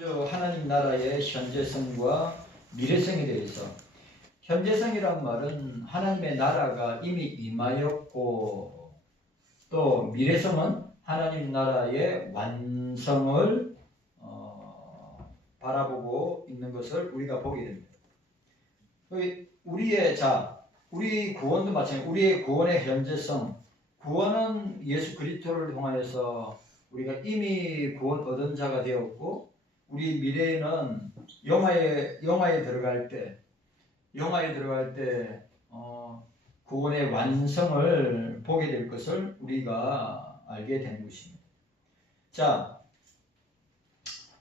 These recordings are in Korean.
지난주 하나님 나라의 현재성과 미래성에 대해서, 현재성이란 말은 하나님의 나라가 이미 임하였고, 또 미래성은 하나님 나라의 완성을 바라보고 있는 것을 우리가 보게 됩니다. 우리 구원도 마찬가지로 우리의 구원의 현재성, 구원은 예수 그리스도를 통하여서 우리가 이미 구원 얻은 자가 되었고, 우리 미래에는 영화에 들어갈 때 구원의 완성을 보게 될 것을 우리가 알게 된 것입니다. 자,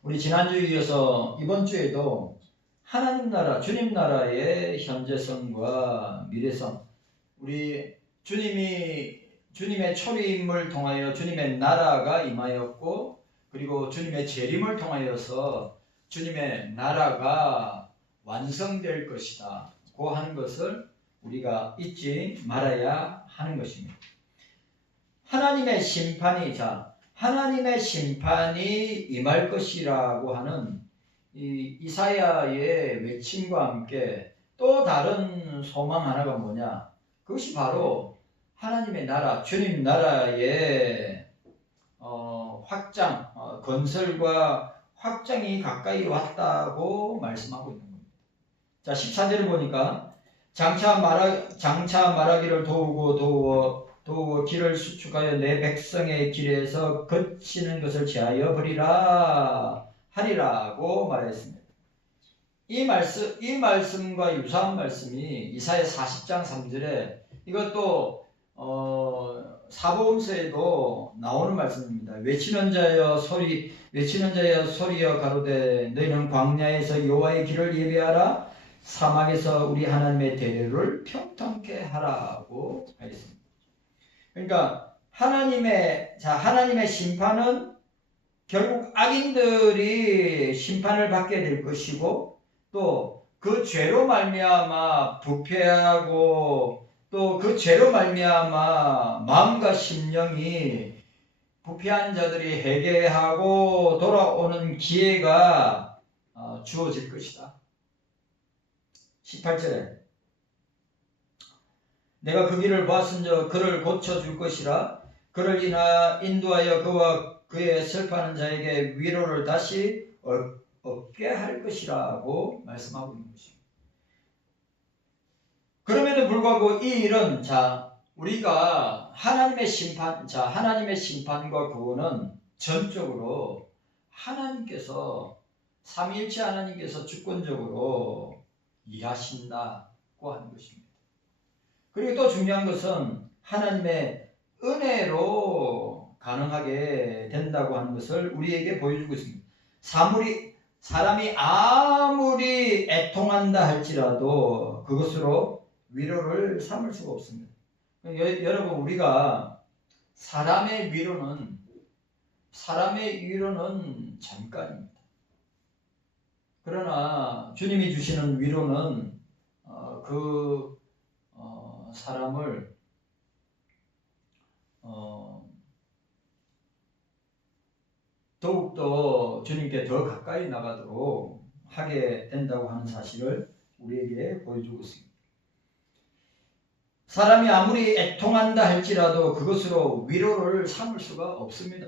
우리 지난주에 이어서 이번 주에도 하나님 나라, 주님 나라의 현재성과 미래성, 우리 주님의 초림을 통하여 주님의 나라가 임하였고, 그리고 주님의 재림을 통하여서 주님의 나라가 완성될 것이다 고 하는 것을 우리가 잊지 말아야 하는 것입니다. 하나님의 심판이 임할 것이라고 하는 이 이사야의 외침과 함께 또 다른 소망 하나가 뭐냐? 그것이 바로 하나님의 나라, 주님 나라의 확장, 건설과 확장이 가까이 왔다고 말씀하고 있는 겁니다. 자, 14절을 보니까 장차 말하기를 도우고 길을 수축하여 내 백성의 길에서 거치는 것을 제하여 버리라 하리라고 말했습니다. 이 말씀과 유사한 말씀이 이사야 40장 3절에, 이것도 사복음서에도 나오는 말씀입니다. 외치는 자여 소리여 가로되 너희는 광야에서 여호와의 길을 예비하라, 사막에서 우리 하나님의 대로를 평탄케 하라고 하였습니다. 그러니까 하나님의 심판은 결국 악인들이 심판을 받게 될 것이고, 또 그 죄로 말미암아 부패하고, 또 그 죄로 말미암아 마음과 심령이 부패한 자들이 회개하고 돌아오는 기회가 주어질 것이다. 18절에 내가 그 길을 보았은즉 그를 고쳐줄 것이라, 그를 인도하여 그와 그의 슬퍼하는 자에게 위로를 다시 얻게 할 것이라고 말씀하고 있는 것입니다. 그럼에도 불구하고 이 일은 우리가 하나님의 심판과 구원은 전적으로 삼위일체 하나님께서 주권적으로 일하신다고 하는 것입니다. 그리고 또 중요한 것은 하나님의 은혜로 가능하게 된다고 하는 것을 우리에게 보여주고 있습니다. 사람이 아무리 애통한다 할지라도 그것으로 위로를 삼을 수가 없습니다. 여러분, 우리가 사람의 위로는 잠깐입니다. 그러나 주님이 주시는 위로는 사람을 더욱더 주님께 더 가까이 나가도록 하게 된다고 하는 사실을 우리에게 보여주고 있습니다. 사람이 아무리 애통한다 할지라도 그것으로 위로를 삼을 수가 없습니다.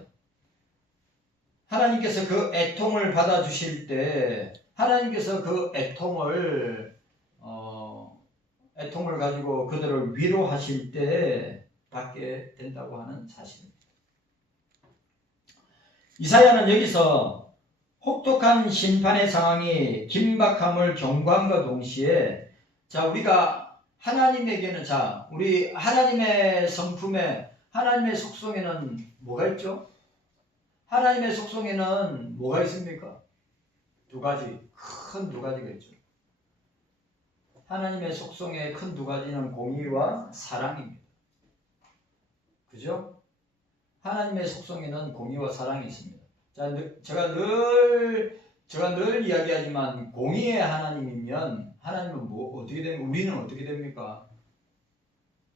하나님께서 그 애통을 받아주실 때, 하나님께서 그 애통을 가지고 그들을 위로하실 때 받게 된다고 하는 사실입니다. 이사야는 여기서 혹독한 심판의 상황이 긴박함을 경고함과 동시에, 우리가 하나님에게는, 우리 하나님의 성품에, 하나님의 속성에는 뭐가 있죠? 하나님의 속성에는 뭐가 있습니까? 큰 두 가지가 있죠. 하나님의 속성의 큰 두 가지는 공의와 사랑입니다. 그죠? 하나님의 속성에는 공의와 사랑이 있습니다. 제가 늘 이야기하지만, 공의의 하나님이면 하나님은 우리는 어떻게 됩니까?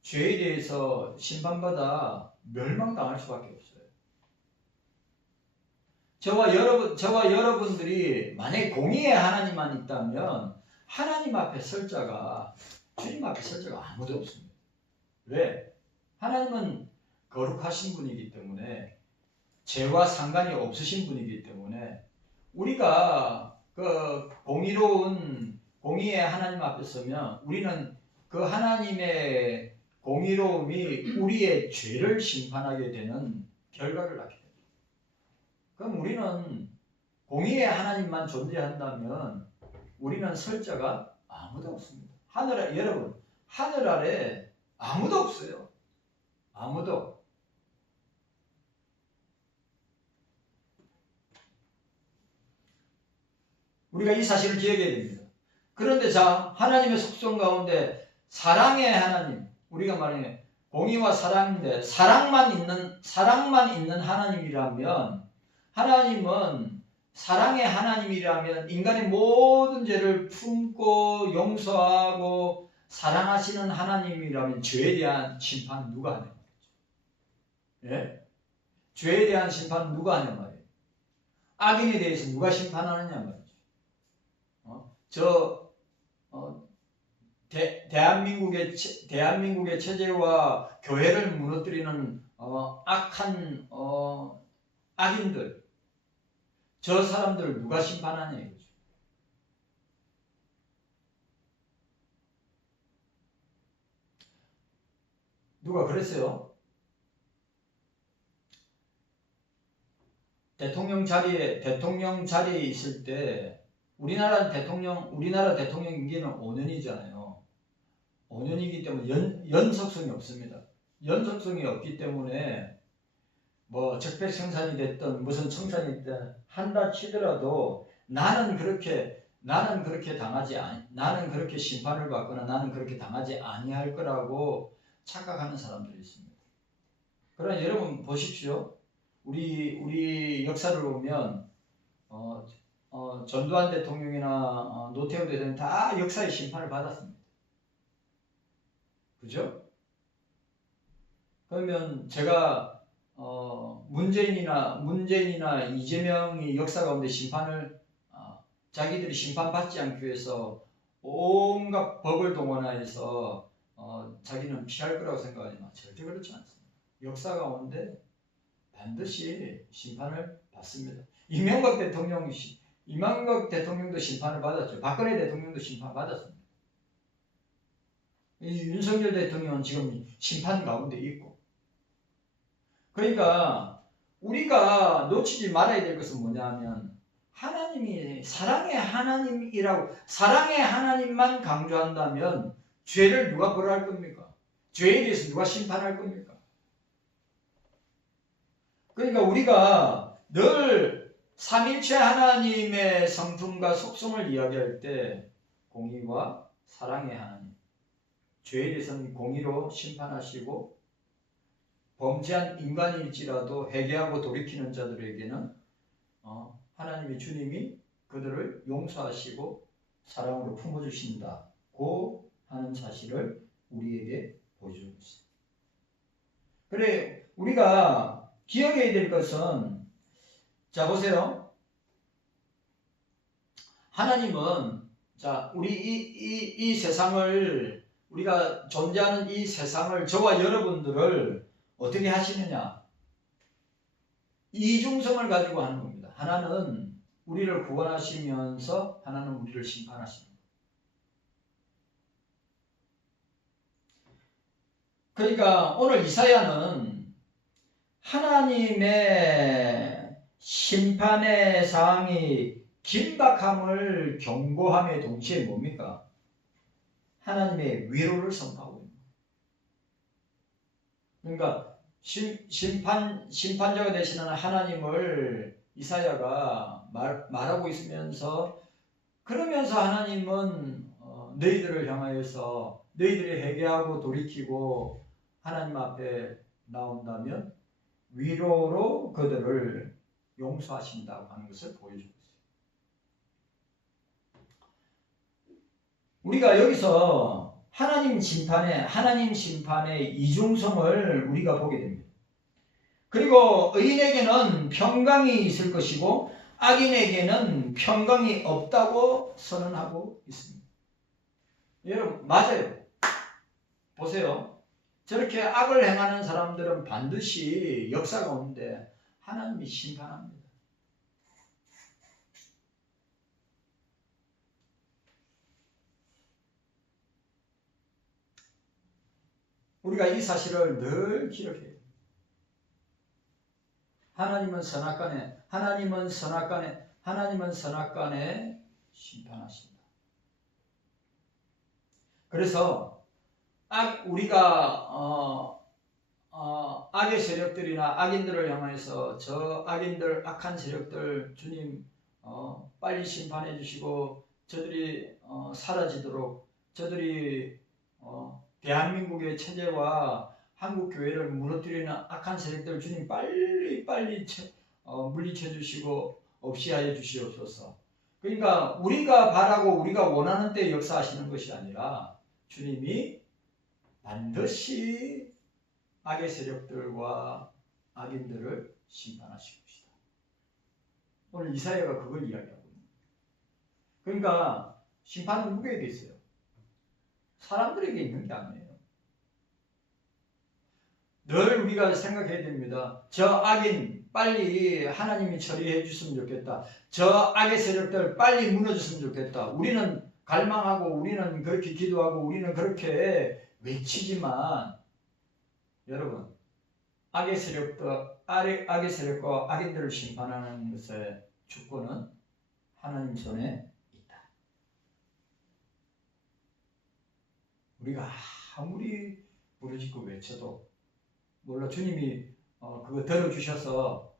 죄에 대해서 심판받아 멸망당할 수밖에 없어요. 저와 여러분들이 만약에 공의의 하나님만 있다면 하나님 앞에 설 자가, 주님 앞에 설 자가 아무도 없습니다. 왜? 하나님은 거룩하신 분이기 때문에, 죄와 상관이 없으신 분이기 때문에, 우리가 그 공의로운 공의의 하나님 앞에 서면 우리는 그 하나님의 공의로움이 우리의 죄를 심판하게 되는 결과를 낳게 됩니다. 그럼 우리는 공의의 하나님만 존재한다면 우리는 설 자가 아무도 없습니다. 여러분, 하늘 아래 아무도 없어요. 아무도. 우리가 이 사실을 기억해야 됩니다. 그런데 자, 하나님의 속성 가운데 사랑의 하나님, 우리가 말하는 공의와 사랑인데 사랑만 있는 하나님이라면, 하나님은 사랑의 하나님이라면 인간의 모든 죄를 품고 용서하고 사랑하시는 하나님이라면 죄에 대한 심판 누가 하냐 말이죠. 예? 죄에 대한 심판 누가 하냐 말이에요. 악인에 대해서 누가 심판하느냐 말이죠. 대한민국의 체제와 교회를 무너뜨리는 악한 악인들, 저 사람들을 누가 심판하냐 이거죠. 누가 그랬어요? 대통령 자리에 있을 때 우리나라 대통령 임기는 5년이잖아요. 5년이기 때문에 연속성이 없습니다. 연속성이 없기 때문에 뭐 적폐청산이 됐든 무슨 청산이 됐든 한다 치더라도 나는 그렇게 심판을 받거나 나는 그렇게 당하지 아니할 거라고 착각하는 사람들이 있습니다. 그러나 여러분 보십시오. 우리 역사를 보면 전두환 대통령이나 노태우 대통령 다 역사의 심판을 받았습니다. 그죠? 그러면 제가 문재인이나 이재명이 역사 가운데 심판을 자기들이 심판받지 않기 위해서 온갖 법을 동원해서 자기는 피할 거라고 생각하지만 절대 그렇지 않습니다. 역사 가운데 반드시 심판을 받습니다. 이명박 대통령도 심판을 받았죠. 박근혜 대통령도 심판 받았습니다. 윤석열 대통령은 지금 심판 가운데 있고. 그러니까 우리가 놓치지 말아야 될 것은 뭐냐면, 하나님이 사랑의 하나님만 강조한다면 죄를 누가 벌할 겁니까? 죄에 대해서 누가 심판할 겁니까? 그러니까 우리가 늘 삼일체 하나님의 성품과 속성을 이야기할 때 공의와 사랑의 하나님, 죄에 대해서는 공의로 심판하시고 범죄한 인간일지라도 회개하고 돌이키는 자들에게는 하나님의 주님이 그들을 용서하시고 사랑으로 품어주신다고 하는 사실을 우리에게 보여주고 있습니다. 그래, 우리가 기억해야 될 것은, 자 보세요. 하나님은 우리 이 세상을, 우리가 존재하는 이 세상을, 저와 여러분들을 어떻게 하시느냐? 이중성을 가지고 하는 겁니다. 하나는 우리를 구원하시면서 하나는 우리를 심판하십니다. 그러니까 오늘 이사야는 하나님의 심판의 사항이 긴박함을 경고함에 동시에 뭡니까? 하나님의 위로를 선포하고 있습니다. 그러니까 심판자가 되시는 하나님을 이사야가 말하고 있으면서, 그러면서 하나님은 너희들을 향하여서 너희들이 회개하고 돌이키고 하나님 앞에 나온다면 위로로 그들을 용서하신다고 하는 것을 보여주고 있어요. 우리가 여기서 하나님 심판의 이중성을 우리가 보게 됩니다. 그리고 의인에게는 평강이 있을 것이고 악인에게는 평강이 없다고 선언하고 있습니다. 여러분 맞아요. 보세요. 저렇게 악을 행하는 사람들은 반드시 역사 가운데 하나님이 심판합니다. 우리가 이 사실을 늘 기억해야 돼요. 하나님은 선악간에, 하나님은 선악간에, 하나님은 선악간에 심판하십니다. 그래서 우리가 악의 세력들이나 악인들을 향해서 저 악인들, 악한 세력들 주님 빨리 심판해 주시고 저들이 사라지도록 저들이 대한민국의 체제와 한국 교회를 무너뜨리는 악한 세력들 주님 빨리 물리쳐 주시고 없이 하여 주시옵소서. 그러니까 우리가 바라고 우리가 원하는 때 역사하시는 것이 아니라 주님이 반드시 악의 세력들과 악인들을 심판하실 것이다. 오늘 이사야가 그걸 이야기하고 있습니다. 그러니까 심판은 누구에게 있어요? 사람들에게 있는 게 아니에요. 늘 우리가 생각해야 됩니다. 저 악인 빨리 하나님이 처리해 주셨으면 좋겠다. 저 악의 세력들 빨리 무너졌으면 좋겠다. 우리는 갈망하고 우리는 그렇게 기도하고 우리는 그렇게 외치지만 여러분 악의 세력과 악인들을 심판하는 것의 주권은 하나님 손에 있다. 우리가 아무리 부르짖고 외쳐도 물론 주님이 그거 들어주셔서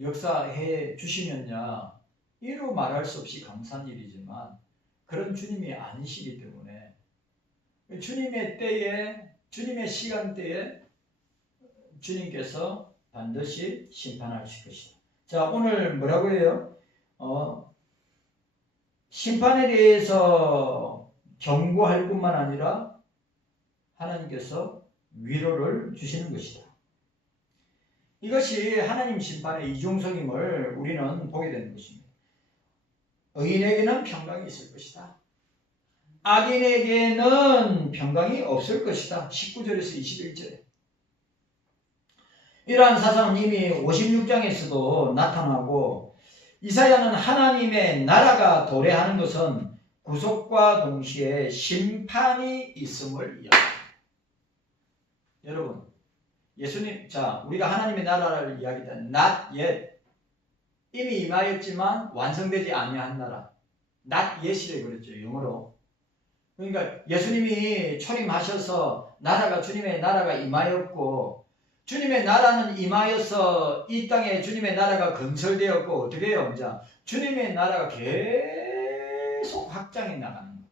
역사해 주시면야 이로 말할 수 없이 감사한 일이지만 그런 주님이 아니시기 때문에 주님의 때에 주님의 시간대에 주님께서 반드시 심판하실 것이다. 자, 오늘 뭐라고 해요? 심판에 대해서 경고할 뿐만 아니라 하나님께서 위로를 주시는 것이다. 이것이 하나님 심판의 이중성임을 우리는 보게 되는 것입니다. 의인에게는 평강이 있을 것이다. 악인에게는 평강이 없을 것이다. 19절에서 21절에. 이러한 사상은 이미 56장에서도 나타나고 이사야는 하나님의 나라가 도래하는 것은 구속과 동시에 심판이 있음을 이야기합니다. 여러분 예수님, 자 우리가 하나님의 나라를 이야기할 때 not yet 이미 임하였지만 완성되지 아니한 나라 not yet이래 그랬죠 영어로. 그러니까 예수님이 초림하셔서 주님의 나라가 임하였고 주님의 나라는 임하여서 이 땅에 주님의 나라가 건설되었고 어떻게 해요? 자, 주님의 나라가 계속 확장해 나가는 거예요.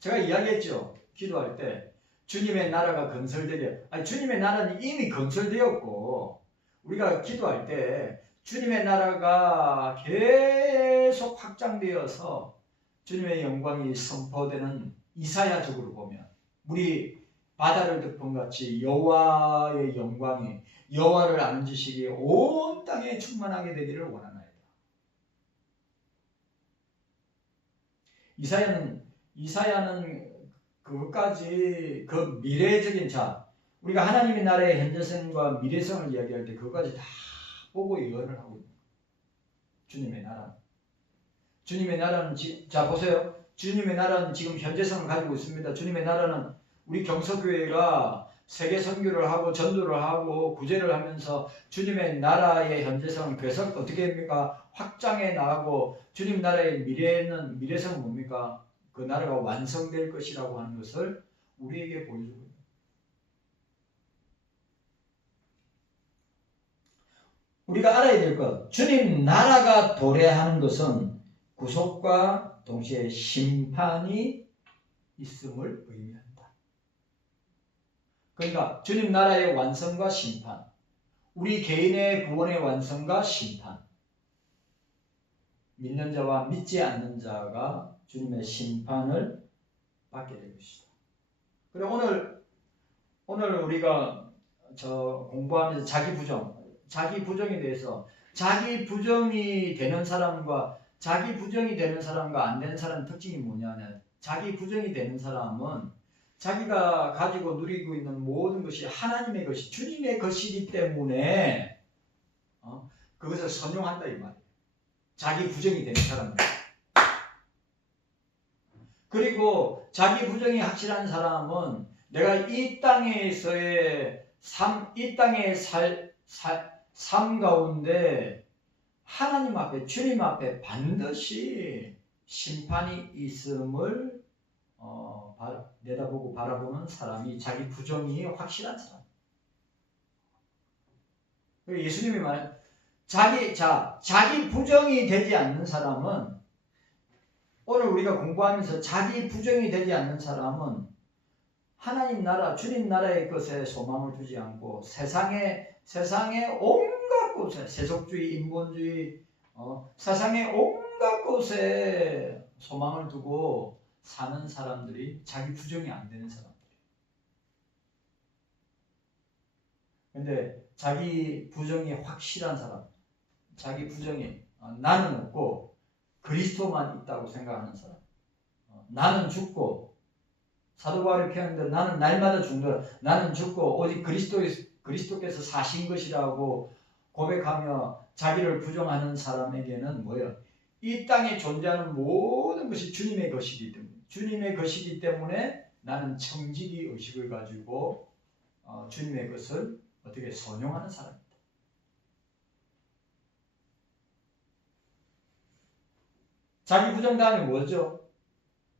제가 이야기했죠. 기도할 때 주님의 나라가 건설되게 주님의 나라는 이미 건설되었고 우리가 기도할 때 주님의 나라가 계속 확장되어서 주님의 영광이 선포되는 이사야적으로 보면 우리 바다를 덮은같이 여호와의 영광이 여호와를 아는 지식이 온 땅에 충만하게 되기를 원하나이다. 이사야는 그것까지 그 미래적인 우리가 하나님의 나라의 현재성과 미래성을 이야기할 때 그것까지 다 보고 예언을 하고 있는 거예요. 주님의 나라는 보세요. 주님의 나라는 지금 현재성을 가지고 있습니다. 주님의 나라는 우리 경서교회가 세계 선교를 하고 전도를 하고 구제를 하면서 주님의 나라의 현재성은 계속 어떻게 됩니까? 확장해 나가고 주님 나라의 미래성은 뭡니까? 그 나라가 완성될 것이라고 하는 것을 우리에게 보여주고 있습니다. 우리가 알아야 될 것, 주님 나라가 도래하는 것은 구속과 동시에 심판이 있음을 의미합니다. 그러니까 주님 나라의 완성과 심판, 우리 개인의 구원의 완성과 심판, 믿는 자와 믿지 않는 자가 주님의 심판을 받게 될 것이다. 그리고 오늘 우리가 공부하면서 자기 부정에 대해서 자기 부정이 되는 사람과 안 되는 사람 특징이 뭐냐면 자기 부정이 되는 사람은 자기가 가지고 누리고 있는 모든 것이 하나님의 것이 주님의 것이기 때문에 그것을 선용한다 이 말이에요. 자기 부정이 되는 사람은. 그리고 자기 부정이 확실한 사람은 내가 이 땅에서의 삶 가운데 하나님 앞에 주님 앞에 반드시 심판이 있음을 내다보고 바라보는 사람이 자기 부정이 확실한 사람. 예수님이 말한 자기 부정이 되지 않는 사람은 오늘 우리가 공부하면서 자기 부정이 되지 않는 사람은 하나님 나라, 주님 나라의 것에 소망을 두지 않고 세상의 온갖 곳에 세속주의, 인본주의, 세상의 온갖 곳에 소망을 두고 사는 사람들이 자기 부정이 안 되는 사람들이에요. 근데 자기 부정이 확실한 사람, 자기 부정이 나는 없고 그리스도만 있다고 생각하는 사람, 나는 죽고 사도 바울이 표현한 나는 날마다 죽는다. 나는 죽고 오직 그리스도께서 사신 것이라고 고백하며 자기를 부정하는 사람에게는 뭐예요? 이 땅에 존재하는 모든 것이 주님의 것이기 때문에 나는 청지기 의식을 가지고 주님의 것을 어떻게 선용하는 사람입니다. 자기 부정 다음에 뭐죠?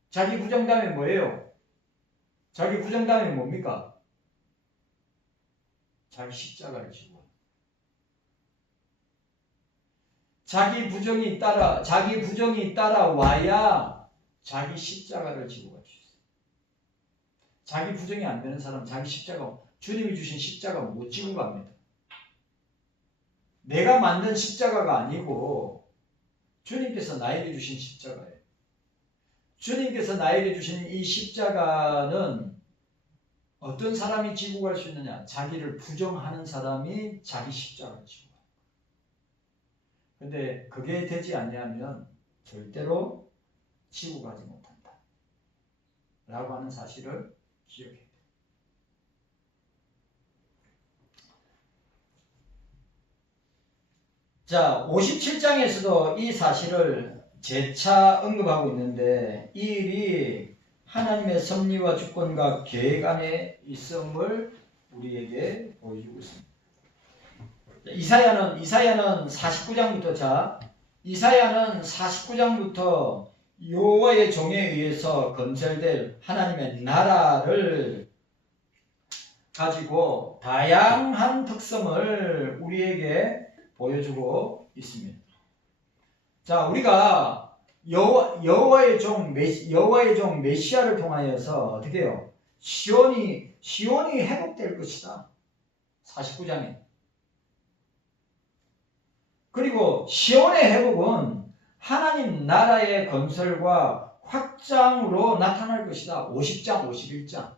자기 부정 다음에 뭐예요? 자기 부정 다음에 뭡니까? 자기 십자가를 지고. 자기 부정이 따라와야 자기 십자가를 지고 갈 수 있어요. 자기 부정이 안 되는 사람은 자기 십자가, 주님이 주신 십자가 못 지고 갑니다. 내가 만든 십자가가 아니고 주님께서 나에게 주신 십자가예요. 주님께서 나에게 주신 이 십자가는 어떤 사람이 지고 갈 수 있느냐? 자기를 부정하는 사람이 자기 십자가를 지고 가요. 근데 그게 되지 않냐면 절대로 지고 가지 못한다. 라고 하는 사실을 기억해야 돼요. 자, 57장에서도 이 사실을 재차 언급하고 있는데 이 일이 하나님의 섭리와 주권과 계획 안에 있음을 우리에게 보여주고 있습니다. 이사야는 49장부터 여호와의 종에 의해서 건설될 하나님의 나라를 가지고 다양한 특성을 우리에게 보여주고 있습니다. 자, 우리가 여호와의 종 메시아를 통하여서 어떻게 해요? 시온이 회복될 것이다. 49장에. 그리고 시온의 회복은 하나님 나라의 건설과 확장으로 나타날 것이다. 50장, 51장.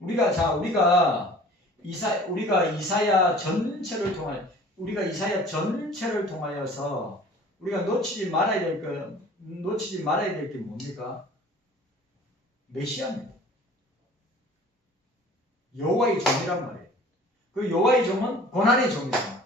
우리가 이사야 전체를 통하여서 우리가 놓치지 말아야 될 게 뭡니까? 메시아입니다. 여호와의 종이란 말이에요. 그 여호와의 종은 고난의 종이다.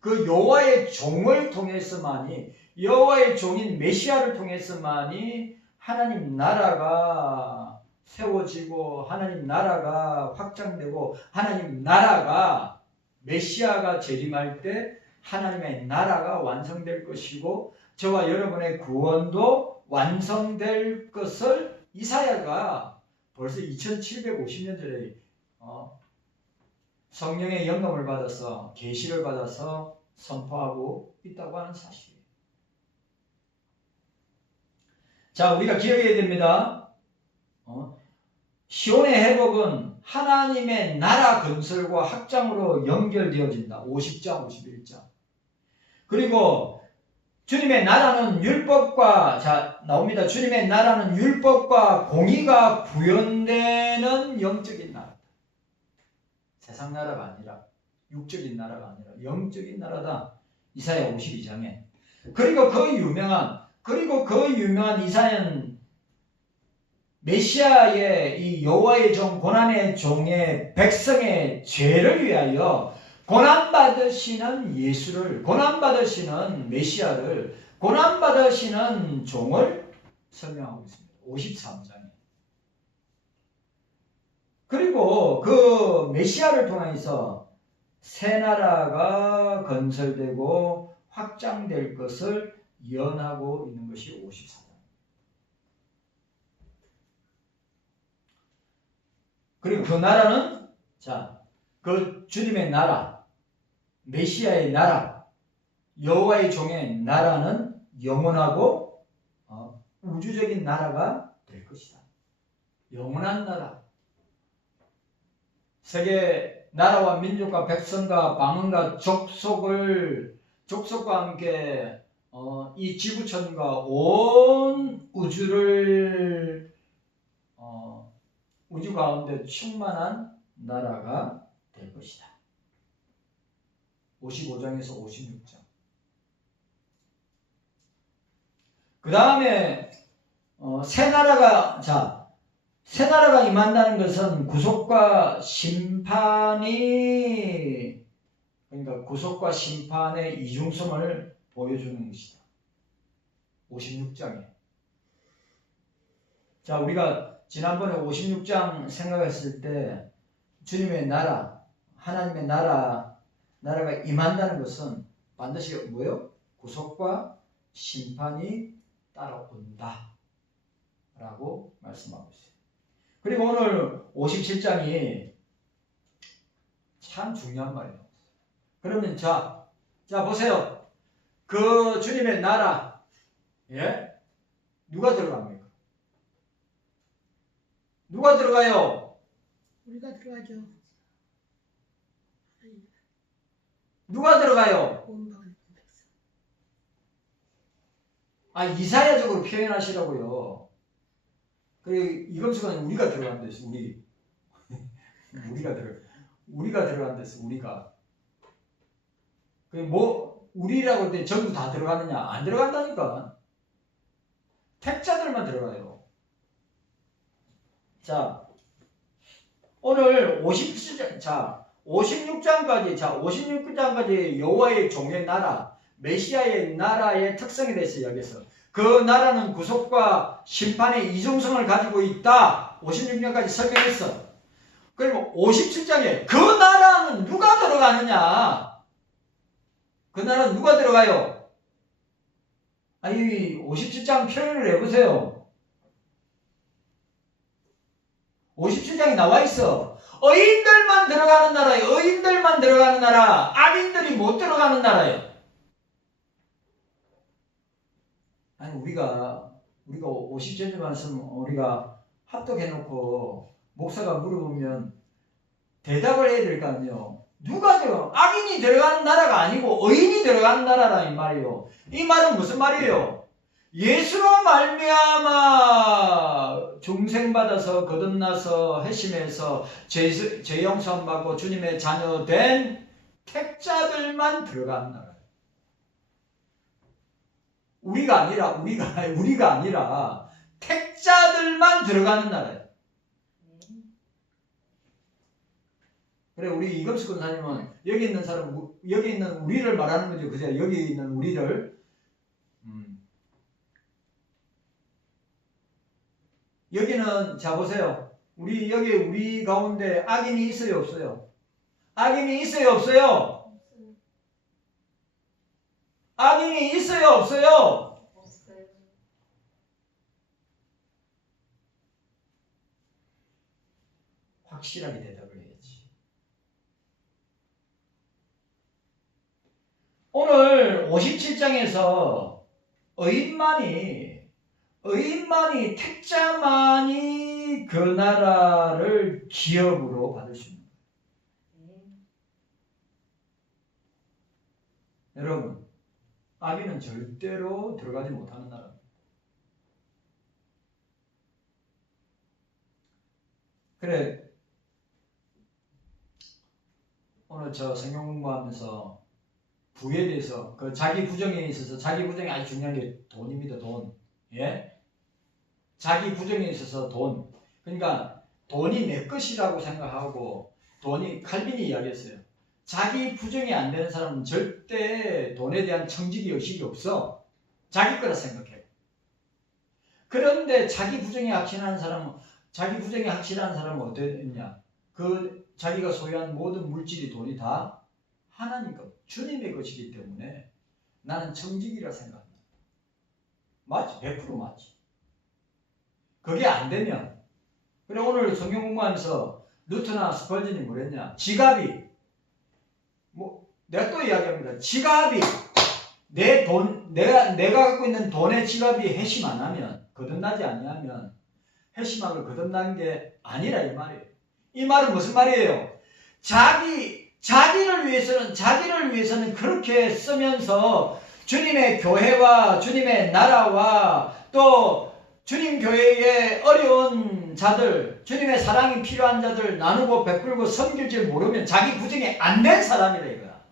그 여호와의 종을 통해서만이, 여호와의 종인 메시아를 통해서만이 하나님 나라가 세워지고 하나님 나라가 확장되고 하나님 나라가 메시아가 재림할 때 하나님의 나라가 완성될 것이고 저와 여러분의 구원도 완성될 것을 이사야가 벌써 2750년 전에 성령의 영감을 받아서 계시를 받아서 선포하고 있다고 하는 사실이에요. 자, 우리가 기억해야 됩니다. 시온의 회복은 하나님의 나라 건설과 확장으로 연결되어진다. 50장, 51장. 그리고 주님의 나라는 율법과 자 나옵니다. 주님의 나라는 율법과 공의가 구현되는 영적인 나라. 세상 나라가 아니라 육적인 나라가 아니라 영적인 나라다. 이사야 52장에. 그리고 그 유명한 이사야는 메시아의 이 여호와의 종 고난의 종의 백성의 죄를 위하여 고난받으시는 예수를, 고난받으시는 메시아를, 고난받으시는 종을 설명하고 있습니다. 53장에. 그리고 그 메시아를 통해서 새 나라가 건설되고 확장될 것을 예언하고 있는 것이 54장. 그리고 그 나라는 그 주님의 나라, 메시아의 나라, 여호와의 종의 나라는 영원하고 우주적인 나라가 될 것이다. 영원한 나라. 세계 나라와 민족과 백성과 방언과 족속과 함께 이 지구촌과 온 우주를 우주 가운데 충만한 나라가 될 것이다. 55장에서 56장. 그 다음에 새 나라가 임한다는 것은 구속과 심판의 이중성을 보여주는 것이다. 56장에. 자, 우리가 지난번에 56장 생각했을 때 주님의 나라, 하나님의 나라가 임한다는 것은 반드시 뭐예요? 구속과 심판이 따라온다 라고 말씀하고 있어요. 그리고 오늘 57장이 참 중요한 말이에요. 그러면 자 보세요. 그 주님의 나라, 누가 들어갑니까? 누가 들어가요? 우리가 들어가죠. 누가 들어가요? 이사야적으로 표현하시라고요. 그리고 이금수는 우리가 들어간 데서 우리가 들어간 데서 우리가. 우리라고 할 때 전부 다 들어가느냐? 안 들어간다니까. 택자들만 들어가요. 자, 오늘 56장까지 여호와의 종의 나라, 메시아의 나라의 특성에 대해서 이야기했어. 그 나라는 구속과 심판의 이중성을 가지고 있다. 56장까지 설명했어. 그리고 57장에 그 나라는 누가 들어가느냐? 그 나라는 누가 들어가요? 57장 표현을 해보세요. 57장이 나와 있어. 의인들만 들어가는 나라예요. 의인들만 들어가는 나라. 악인들이 못 들어가는 나라예요. 우리가 50절 말씀 우리가 합독해놓고 목사가 물어보면 대답을 해야 될 거 아니에요. 누가 들어가? 악인이 들어가는 나라가 아니고 의인이 들어가는 나라라는 말이에요. 이 말은 무슨 말이에요? 예수로 말미암아 중생받아서 거듭나서 회심해서 죄 용서함 받고 주님의 자녀 된 택자들만 들어가는 나라. 우리가 아니라 택자들만 들어가는 나라예요. 그래, 우리 이금수 권사님은 여기 있는 우리를 말하는 거죠. 그죠? 여기 있는 우리를. 여기는, 자, 보세요. 우리 가운데 악인이 있어요, 없어요? 악인이 있어요, 없어요? 악인이 있어요, 없어요? 없어요. 확실하게 대답을 해야지. 오늘 57장에서 의인만이 택자만이 그 나라를 기업으로 받을 수 있는 거예요. 여러분, 악인은 절대로 들어가지 못하는 나라입니다. 그래, 오늘 저 성경 공부하면서 부에 대해서 그 자기 부정에 있어서 자기 부정이 아주 중요한 게 돈입니다. 돈. 예? 자기 부정에 있어서 돈. 그러니까 돈이 내 것이라고 생각하고 돈이 칼빈이 이야기했어요. 자기 부정이 안 되는 사람은 절대 돈에 대한 청지기 의식이 없어. 자기 거라 생각해. 그런데 자기 부정이 확신하는 사람은 어떻게 되냐? 그 자기가 소유한 모든 물질이 돈이 다 하나님 것, 주님의 것이기 때문에 나는 청지기라 생각합니다. 맞지? 100% 맞지. 그게 안 되면, 그래 오늘 성경 공부하면서 루트나 스펄전이 뭐랬냐? 지갑이, 내가 또 이야기합니다. 지갑이 내가 갖고 있는 돈의 지갑이 회심 안 하면, 거듭나지 않냐면 회심하고 거듭난 게 아니라 이 말이에요. 이 말은 무슨 말이에요? 자기를 위해서는 그렇게 쓰면서 주님의 교회와 주님의 나라와 또 주님 교회의 어려운 자들, 주님의 사랑이 필요한 자들 나누고 베풀고 섬길 줄 모르면 자기 부정이 안 된 사람이다 이거야.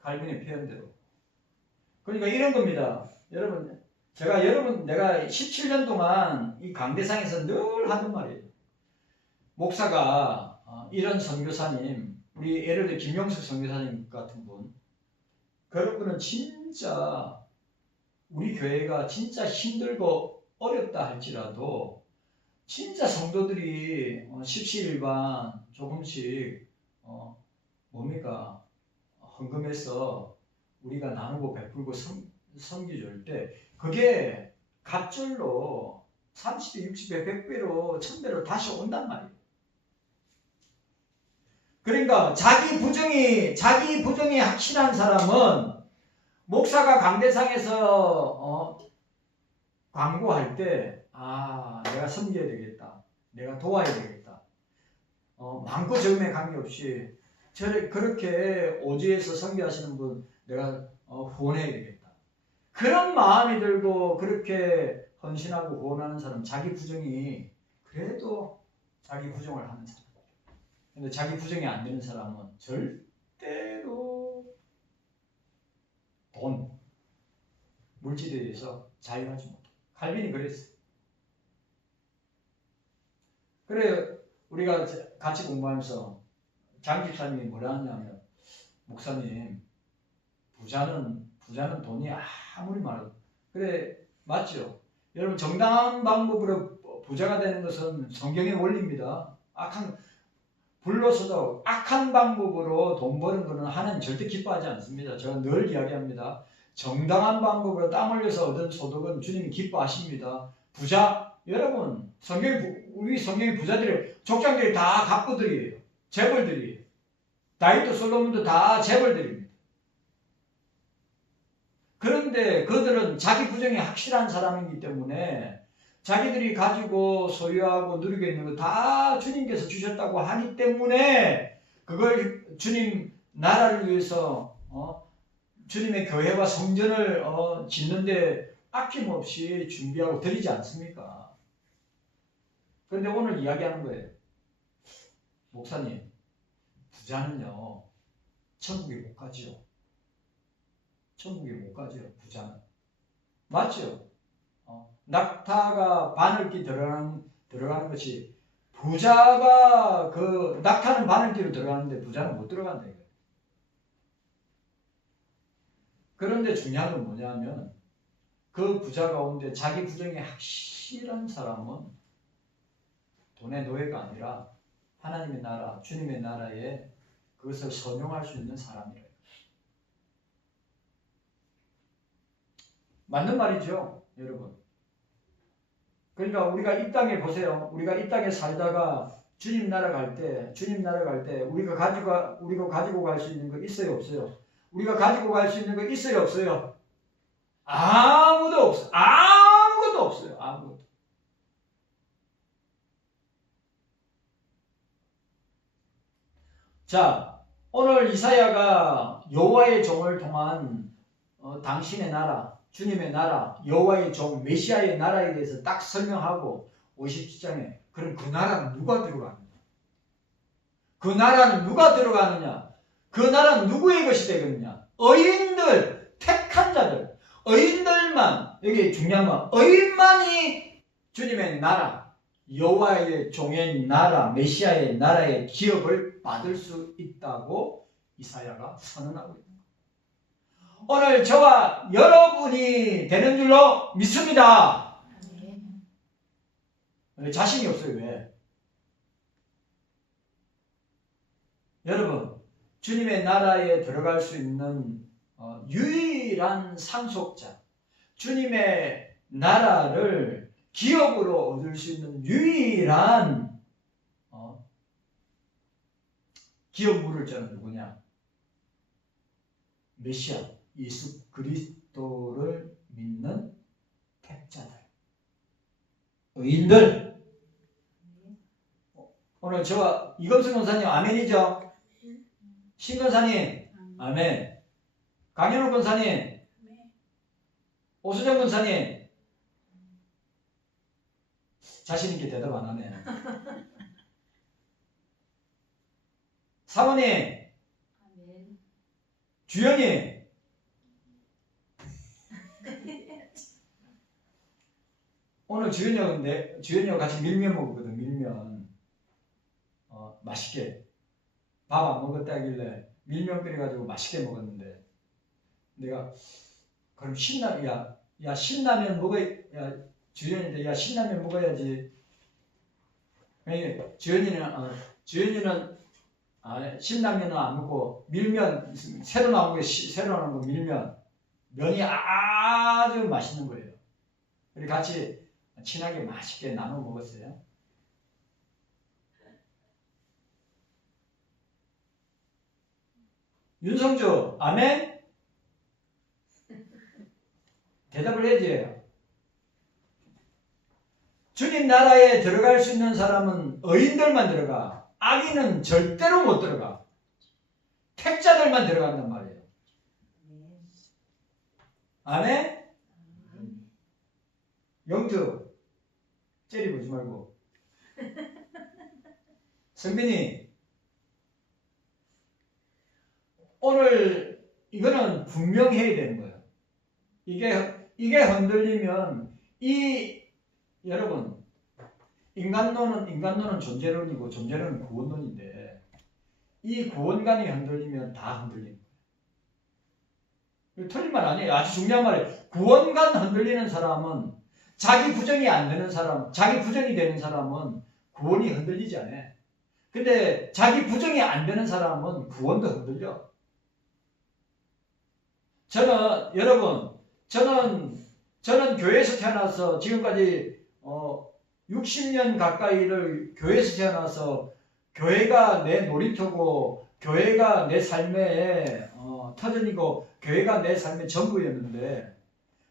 칼빈의 표현대로. 그러니까 이런 겁니다. 여러분, 내가 17년 동안 이 강대상에서 늘 하는 말이에요. 목사가 이런 선교사님, 우리 예를 들어 김영숙 선교사님 같은 분, 그분은 진짜 우리 교회가 진짜 힘들고 어렵다 할지라도 진짜 성도들이 십시일반 조금씩 헌금해서 우리가 나누고 베풀고 섬겨줄 때 그게 갑절로 30배, 60배, 100배로, 1000배로 다시 온단 말이에요. 그러니까 자기 부정이 확실한 사람은 목사가 강대상에서 광고할 때 내가 섬겨야 되겠다. 내가 도와야 되겠다. 많고 적음에 관계없이 그렇게 오지에서 섬겨하시는 분 내가 후원해야 되겠다. 그런 마음이 들고 그렇게 헌신하고 후원하는 사람, 자기 부정이 그래도 자기 부정을 하는 사람. 근데 자기 부정이 안 되는 사람은 절대로 돈, 물질에 대해서 자유하지 못해. 칼빈이 그랬어. 그래 우리가 같이 공부하면서 장 집사님이 뭐라 하냐면, 목사님 부자는 돈이 아무리 많아도 그래 맞죠? 여러분 정당한 방법으로 부자가 되는 것은 성경의 원리입니다. 불로서도 악한 방법으로 돈 버는 것은 하나님 절대 기뻐하지 않습니다. 제가 늘 이야기합니다. 정당한 방법으로 땀 흘려서 얻은 소득은 주님이 기뻐하십니다. 여러분 우리 성경의 부자들이 족장들이 다 갑부들이에요. 재벌들이에요. 다윗도 솔로몬도 다 재벌들입니다. 그런데 그들은 자기 부정이 확실한 사람이기 때문에 자기들이 가지고 소유하고 누리고 있는 거 다 주님께서 주셨다고 하기 때문에 그걸 주님 나라를 위해서 주님의 교회와 성전을 짓는데 아낌없이 준비하고 드리지 않습니까? 그런데 오늘 이야기하는 거예요. 목사님, 부자는요 천국에 못 가지요. 천국에 못 가지요. 부자는. 맞죠? 낙타가 바늘기 들어가는 것이, 부자가 그 낙타는 바늘기로 들어가는데 부자는 못 들어간다 이거예요. 그런데 중요한 건 뭐냐면 그 부자 가운데 자기 부정이 확실한 사람은 돈의 노예가 아니라 하나님의 나라, 주님의 나라에 그것을 선용할 수 있는 사람이래요. 맞는 말이죠, 여러분. 그러니까 우리가 이 땅에 보세요. 우리가 이 땅에 살다가 주님 나라 갈 때 우리가 가지고 갈 수 있는 거 있어요, 없어요? 우리가 가지고 갈 수 있는 거 있어요, 없어요? 아무도 없어요. 아무것도 없어요. 아무것도. 자, 오늘 이사야가 여호와의 종을 통한 당신의 나라, 주님의 나라, 여호와의 종 메시아의 나라에 대해서 딱 설명하고 57장에 그럼 그 나라는 누가 들어가느냐? 그 나라는 누가 들어가느냐? 그 나라는 누구의 것이 되겠느냐? 의인들, 택한 자들, 의인들만, 여기 중요한 건 의인만이 주님의 나라, 여호와의 종의 나라, 메시아의 나라의 기업을 받을 수 있다고 이사야가 선언하고 있습니다. 오늘 저와 여러분이 되는 줄로 믿습니다. 자신이 없어요. 왜? 여러분, 주님의 나라에 들어갈 수 있는 유일한 상속자, 주님의 나라를 기업으로 얻을 수 있는 유일한 기업물을 저는 누구냐? 메시아, 예수 그리스도를 믿는 택자들, 의인들. 오늘 저와 이검승 권사님 아멘이죠? 신 권사님 아멘. 강현욱 권사님, 오수정 권사님 자신 있게 대답 안 하네. 사모님, 주연이, 오늘 주연이하고 같이 밀면 먹었거든. 밀면 맛있게 밥 안 먹었다길래 밀면 끓여가지고 맛있게 먹었는데 내가 그럼 신라면 먹어야, 주연이한테 신라면 먹어야지. 주연이는 신라면은 안 먹고 밀면, 새로 나온 거 밀면, 면이 아주 맛있는 거예요. 우리 같이 친하게 맛있게 나눠 먹었어요. 윤성주 아멘? 대답을 해야지. 주님 나라에 들어갈 수 있는 사람은 의인들만 들어가. 악인은 절대로 못 들어가. 택자들만 들어간단 말이에요. 아멘? 영주 째려보지 말고. 성빈이, 오늘 이거는 분명해야 되는 거예요. 이게 흔들리면 여러분, 인간론은 존재론이고 존재론은 구원론인데 이 구원관이 흔들리면 다 흔들리는 거예요. 틀린 말 아니에요. 아주 중요한 말이에요. 구원관 흔들리는 사람은 자기 부정이 안 되는 사람, 자기 부정이 되는 사람은 구원이 흔들리지 않아요. 근데 자기 부정이 안 되는 사람은 구원도 흔들려. 저는 교회에서 태어나서 지금까지 60년 가까이를 교회에서 태어나서 교회가 내 놀이터고 교회가 내 삶의 터전이고 교회가 내 삶의 전부였는데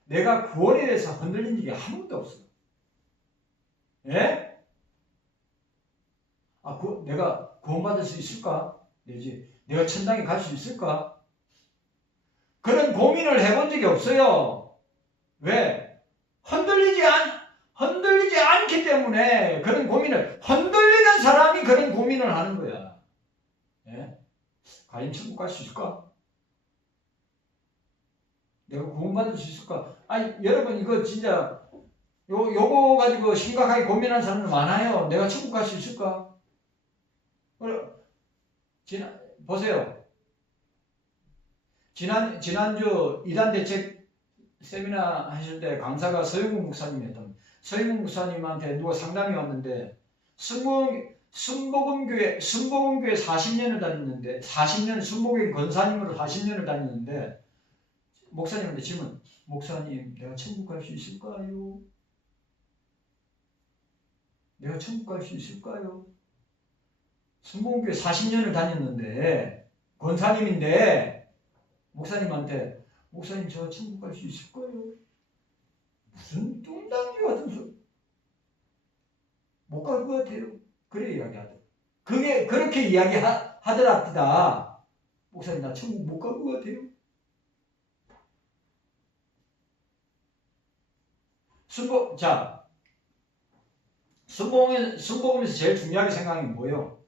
내가 구원에 대해서 흔들린 적이 한 번도 없어. 예? 내가 구원받을 수 있을까? 내가 천당에 갈 수 있을까? 그런 고민을 해본 적이 없어요. 왜? 흔들리지 않기 때문에 그런 고민을, 흔들리는 사람이 그런 고민을 하는 거야. 예? 과연 천국 갈 수 있을까? 내가 구원받을 수 있을까? 여러분, 이거 진짜 요거 가지고 심각하게 고민하는 사람들 많아요. 내가 천국 갈 수 있을까? 보세요. 지난주 이단 대책 세미나 하실 때 강사가 서영국 목사님이었던, 서영국 목사님한테 누가 상담이 왔는데 순복음교회 40년을 다녔는데, 40년 순복음 권사님으로 40년을 다녔는데 목사님한테 질문, 목사님 내가 천국 갈 수 있을까요? 내가 천국 갈 수 있을까요? 순복음교회 40년을 다녔는데 권사님인데 목사님한테, 목사님 저 천국 갈 수 있을까요? 무슨 뚱딴지 같은 소리. 못 갈 것 같아요. 그래 이야기하더라. 그렇게 이야기하더랍니다. 목사님 나 천국 못 갈 것 같아요. 순복음에서 제일 중요하게 생각하는 게 뭐예요?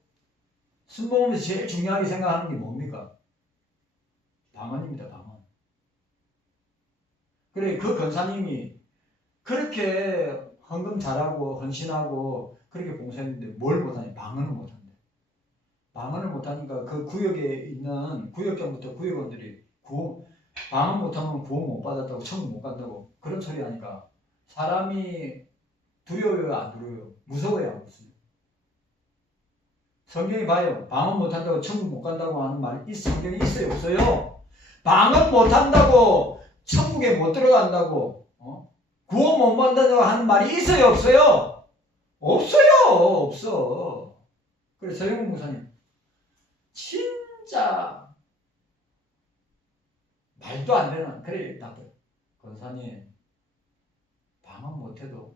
순복음에서 제일 중요하게 생각하는 게 뭡니까? 방언입니다. 방언. 그래 그 권사님이 그렇게 헌금 잘하고 헌신하고 그렇게 봉사했는데 뭘 못하냐? 방언을 못한대. 방언을 못하니까 그 구역에 있는 구역장부터 구역원들이 방언 못하면 구원 못 받았다고 천국 못 간다고 그런 소리 하니까 사람이 두려워요 안 두려워요? 무서워요 안 무서워요? 성경이 봐요. 방언 못한다고 천국 못 간다고 하는 말이 이 성경에 있어요 없어요? 방언 못한다고 천국에 못 들어간다고 구원 못 받는다고 하는 말이 있어요 없어요? 없어요 없어. 그래서 서영훈 목사님 진짜 말도 안 되는 그래 나도 권사님 방언 못해도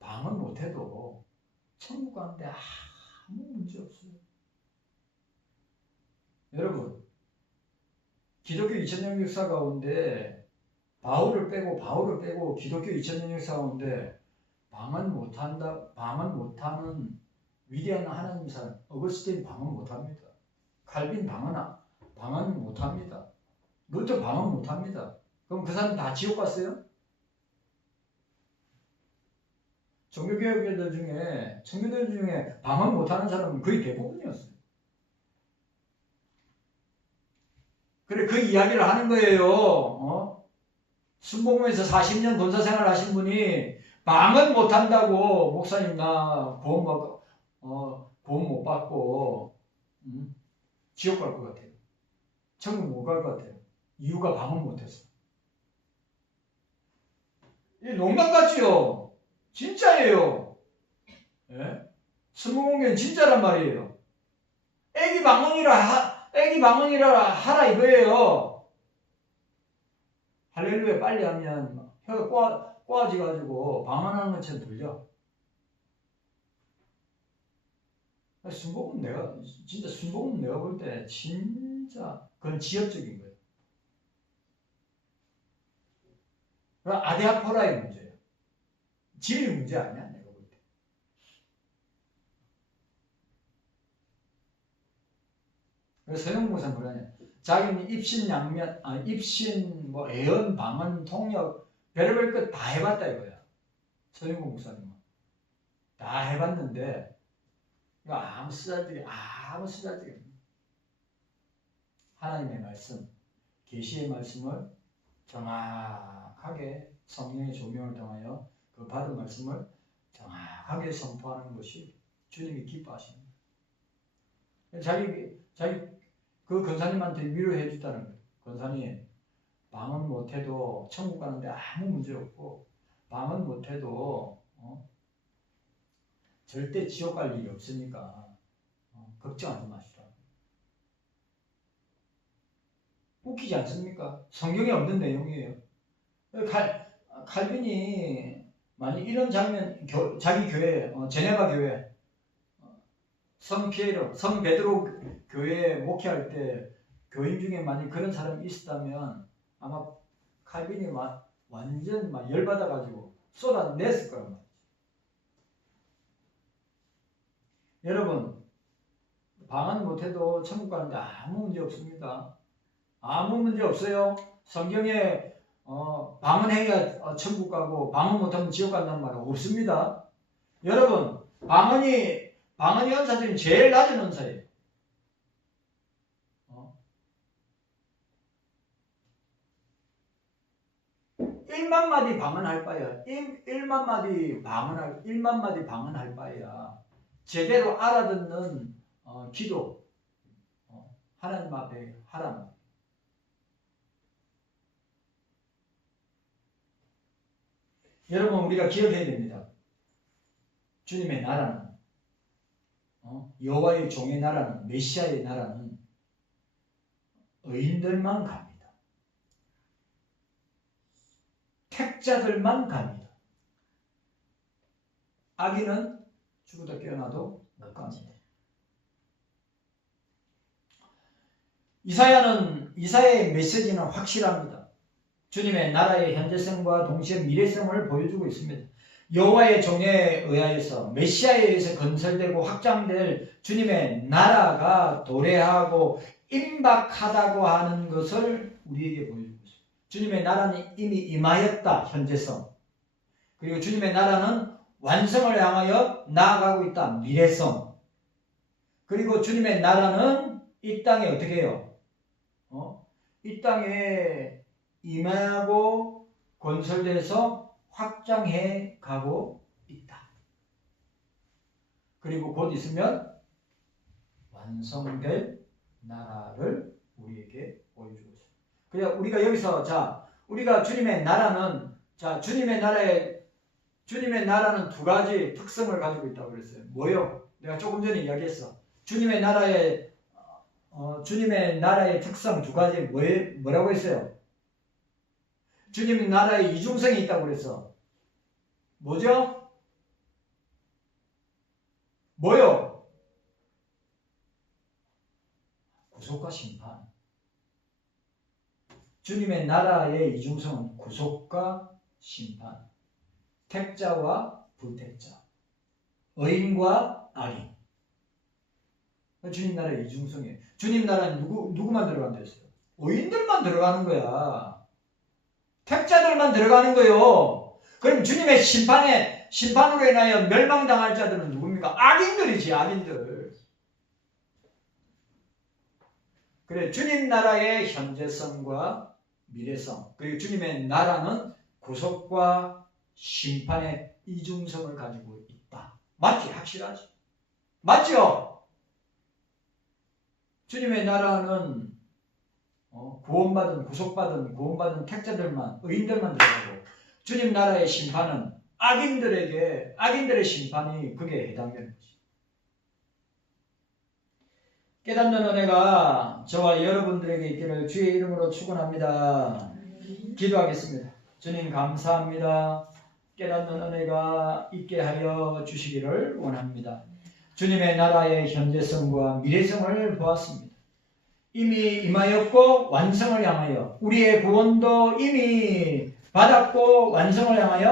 방언 못해도 천국 가는데 아무 문제 없어요. 여러분 기독교 2000년 역사 가운데 바울을 빼고 기독교 2000년 역사 가운데 방언 못하는 위대한 하나님 사람 어거스틴 방언 못합니다. 칼빈 방언 못합니다. 루터 방언 못합니다. 그럼 그 사람 다 지옥 갔어요? 청교들 중에 방언 못하는 사람은 거의 대부분이었어요. 그래 그 이야기를 하는 거예요. 순복음에서 40년 권사 생활 하신 분이 방언 못한다고 목사님 나 구원 못 받고 지옥 갈 것 같아요. 천국 못 갈 것 같아요. 이유가 방언 못해서. 이 농담 같지요? 진짜예요. 예? 스무공개는 진짜란 말이에요. 애기 방언이라 하라 이거예요. 할렐루야 빨리 하면 혀가 꼬아지가지고 방언하는 것처럼 들려. 순복음 내가 볼 때 진짜 그건 지엽적인 거예요. 아디아포라의 문제예요. 지의 문제 아니야 내가 볼 때. 그래서 서영 목사는 뭐라냐? 자기는 입신 애언 방언 통역 별의별 것 다 해봤다 이거야. 서영국 목사님은 다 해봤는데 이거 아무 쓰잘데기 하나님의 말씀 계시의 말씀을 정확하게 성령의 조명을 통하여 그 받은 말씀을 정확하게 선포하는 것이 주님이 기뻐하십니다. 자기 그 권사님한테 위로해 주다는 거예요. 권사님 방언 못해도 천국 가는데 아무 문제 없고 방언 못해도 절대 지옥 갈 일이 없으니까 걱정하지 마시라. 웃기지 않습니까? 성경에 없는 내용이에요. 칼빈이 만약 이런 장면 자기 교회 제네바 교회 성 베드로 교회 목회할 때 교인 중에 만약 그런 사람이 있었다면 아마 칼빈이 완전 열받아가지고 쏟아냈을 거란 말이죠. 여러분 방언 못해도 천국 가는데 아무 문제 없습니다. 아무 문제 없어요. 성경에 방언해야 천국 가고 방언 못하면 지옥 간다는 말은 없습니다. 여러분 방언이 은사 중에 제일 낮은 은사예요. 1만 마디 방언할 바야. 1만 마디 방언할 바야. 제대로 알아듣는 기도 하나님 앞에 하라는. 여러분 우리가 기억해야 됩니다. 주님의 나라는 여호와의 종의 나라는 메시아의 나라는 의인들만 갑니다. 택자들만 갑니다. 악인은 죽어도 깨어나도 못 갑니다. 이사야의 메시지는 확실합니다. 주님의 나라의 현재성과 동시에 미래성을 보여주고 있습니다. 여호와의 종에 의하여서 메시아에 의해서 건설되고 확장될 주님의 나라가 도래하고 임박하다고 하는 것을 우리에게 보여주고 있습니다. 주님의 나라는 이미 임하였다, 현재성. 그리고 주님의 나라는 완성을 향하여 나아가고 있다, 미래성. 그리고 주님의 나라는 이 땅에 어떻게 해요? 이 땅에 임하고 건설돼서 확장해 가고 있다. 그리고 곧 있으면 완성될 나라를 우리에게 보여주고 있습니다. 그래야 우리가 여기서 우리가 주님의 나라는 주님의 나라는 두 가지 특성을 가지고 있다고 그랬어요. 뭐요? 내가 조금 전에 이야기했어. 주님의 나라의 특성 두 가지 뭐라고 했어요? 주님의 나라에 이중성이 있다고 그랬어. 뭐죠? 뭐요? 구속과 심판. 주님의 나라의 이중성은 구속과 심판. 택자와 불택자. 의인과 악인. 주님 나라의 이중성이에요. 주님 나라는 누구만 들어간다 했어요? 의인들만 들어가는 거야. 택자들만 들어가는 거예요. 그럼 주님의 심판으로 인하여 멸망당할 자들은 누굽니까? 악인들이지, 악인들. 그래, 주님 나라의 현재성과 미래성, 그리고 주님의 나라는 구속과 심판의 이중성을 가지고 있다. 맞지? 확실하지? 맞죠? 주님의 나라는 구원받은 택자들만, 의인들만 들어가고, 주님 나라의 심판은 악인들의 심판이 그게 해당되는 거지. 깨닫는 은혜가 저와 여러분들에게 있기를 주의 이름으로 축원합니다. 기도하겠습니다. 주님 감사합니다. 깨닫는 은혜가 있게 하여 주시기를 원합니다. 주님의 나라의 현재성과 미래성을 보았습니다. 이미 임하였고 완성을 향하여 우리의 구원도 이미 받았고 완성을 향하여